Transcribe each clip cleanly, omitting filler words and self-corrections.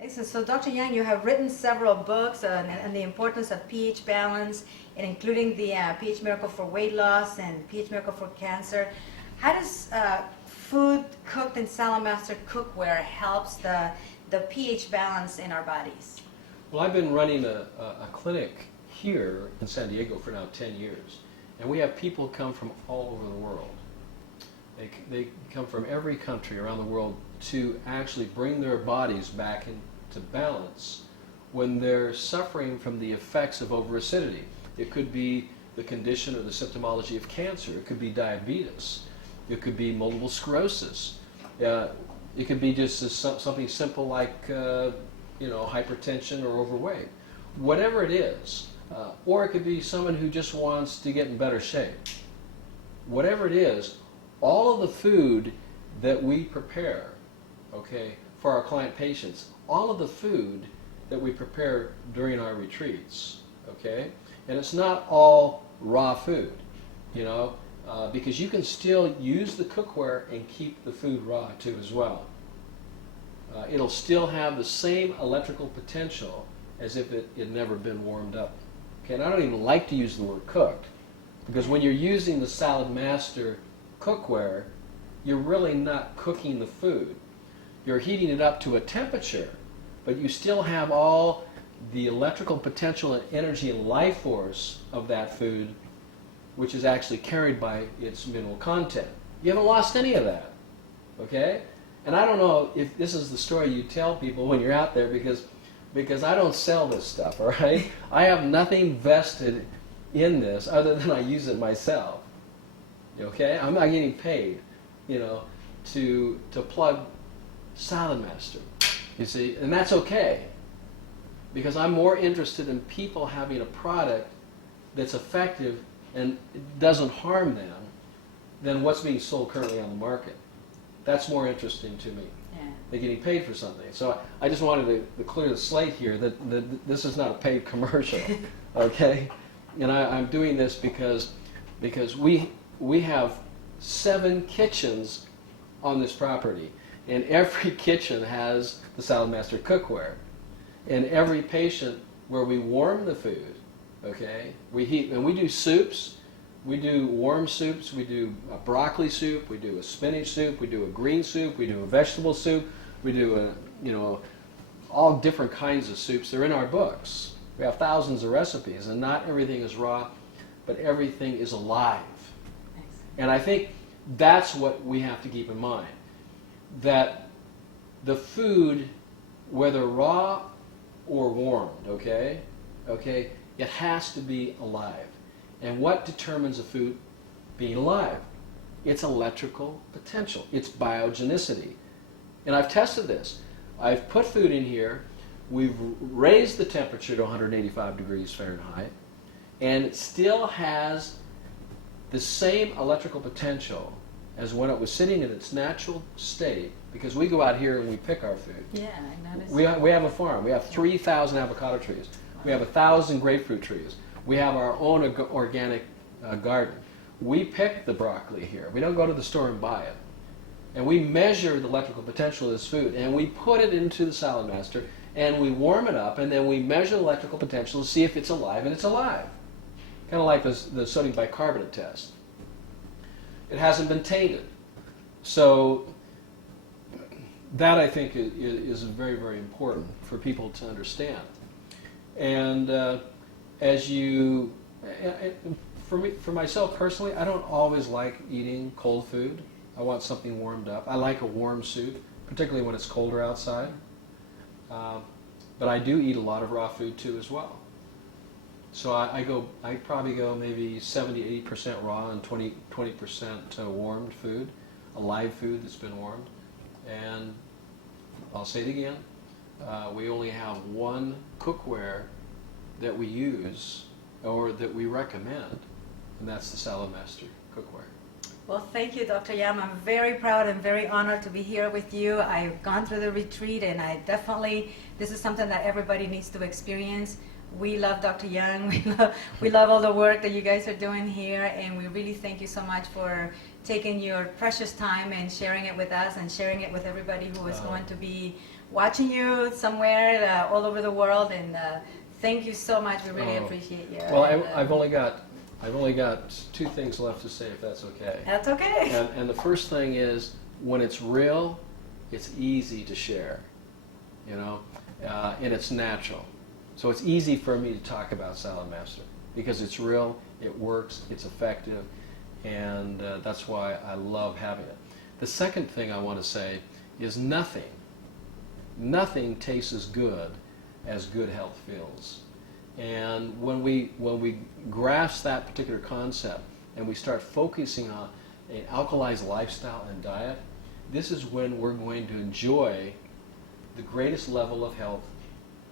Excellent. So, Dr. Yang, you have written several books on the importance of pH balance, and including the pH Miracle for weight loss and pH Miracle for cancer. How does food cooked in Salamaster cookware helps the pH balance in our bodies? Well, I've been running a clinic here in San Diego for now 10 years, and we have people come from all over the world. They come from every country around the world to actually bring their bodies back into balance when they're suffering from the effects of overacidity. It could be the condition or the symptomology of cancer. It could be diabetes. It could be multiple sclerosis. It could be just something simple like hypertension or overweight. Whatever it is, or it could be someone who just wants to get in better shape. Whatever it is, all of the food that we prepare, okay, for our client patients, all of the food that we prepare during our retreats, okay, and it's not all raw food, because you can still use the cookware and keep the food raw too as well. It'll still have the same electrical potential as if it had never been warmed up. Okay, and I don't even like to use the word cooked, because when you're using the Salamaster cookware, you're really not cooking the food. You're heating it up to a temperature, but you still have all the electrical potential and energy and life force of that food, which is actually carried by its mineral content. You haven't lost any of that, okay? And I don't know if this is the story you tell people when you're out there, because I don't sell this stuff, all right? I have nothing vested in this other than I use it myself. Okay, I'm not getting paid, to plug Salamaster. You see, and that's okay, because I'm more interested in people having a product that's effective and doesn't harm them than what's being sold currently on the market. That's more interesting to me. Yeah. They're getting paid for something. So I just wanted to clear the slate here that this is not a paid commercial, okay? And I'm doing this because we have 7 kitchens on this property, and every kitchen has the Salamaster cookware. And every patient where we warm the food, okay, we heat, and we do soups. We do warm soups, we do a broccoli soup, we do a spinach soup, we do a green soup, we do a vegetable soup, we do all different kinds of soups. They're in our books. We have thousands of recipes, and not everything is raw, but everything is alive. And I think that's what we have to keep in mind, that the food, whether raw or warmed, okay, it has to be alive. And what determines a food being alive? Its electrical potential, its biogenicity. And I've tested this. I've put food in here, we've raised the temperature to 185 degrees Fahrenheit, and it still has the same electrical potential as when it was sitting in its natural state, because we go out here and we pick our food. Yeah, I noticed. We have a farm. We have 3,000 avocado trees. We have 1,000 grapefruit trees. We have our own organic garden. We pick the broccoli here. We don't go to the store and buy it. And we measure the electrical potential of this food, and we put it into the Salamaster, and we warm it up, and then we measure the electrical potential to see if it's alive, and it's alive. Kind of like the sodium bicarbonate test. It hasn't been tainted. So that, I think, is very, very important for people to understand. And for myself personally, I don't always like eating cold food. I want something warmed up. I like a warm soup, particularly when it's colder outside. But I do eat a lot of raw food too as well. So I probably go maybe 70-80% raw and 20% warmed food, a live food that's been warmed. And I'll say it again, we only have one cookware that we use or that we recommend, and that's the Salamaster cookware. Well, thank you, Dr. Yam. I'm very proud and very honored to be here with you. I've gone through the retreat, and this is something that everybody needs to experience. We love Dr. Young. We love all the work that you guys are doing here, and we really thank you so much for taking your precious time and sharing it with us and sharing it with everybody who is going to be watching you somewhere all over the world, and thank you so much. We really Oh. appreciate you. Well, And, I've only got two things left to say, if that's okay. that's okay. And the first thing is, when it's real, it's easy to share, you know, and it's natural. So it's easy for me to talk about Salad Master because it's real, it works, it's effective, and that's why I love having it. The second thing I want to say is nothing tastes as good as good health feels. And when we grasp that particular concept and we start focusing on an alkalized lifestyle and diet, this is when we're going to enjoy the greatest level of health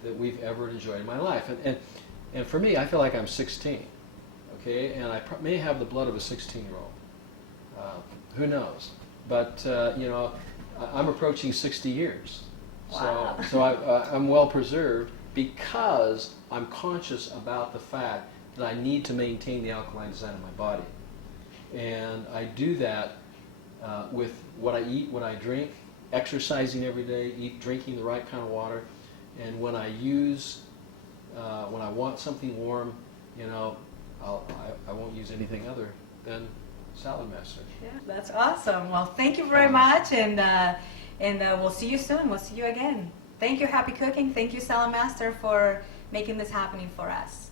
that we've ever enjoyed in my life. And for me, I feel like I'm 16, okay? And I may have the blood of a 16-year-old. Who knows? But, you know, I'm approaching 60 years. Wow. So I'm well preserved because I'm conscious about the fact that I need to maintain the alkaline design of my body. And I do that with what I eat, what I drink, exercising every day, drinking the right kind of water, and when I want something warm, you know, I won't use anything other than Salad Master. Yeah, that's awesome. Well, thank you very much, and we'll see you soon. We'll see you again. Thank you, Happy Cooking. Thank you, Salad Master, for making this happening for us.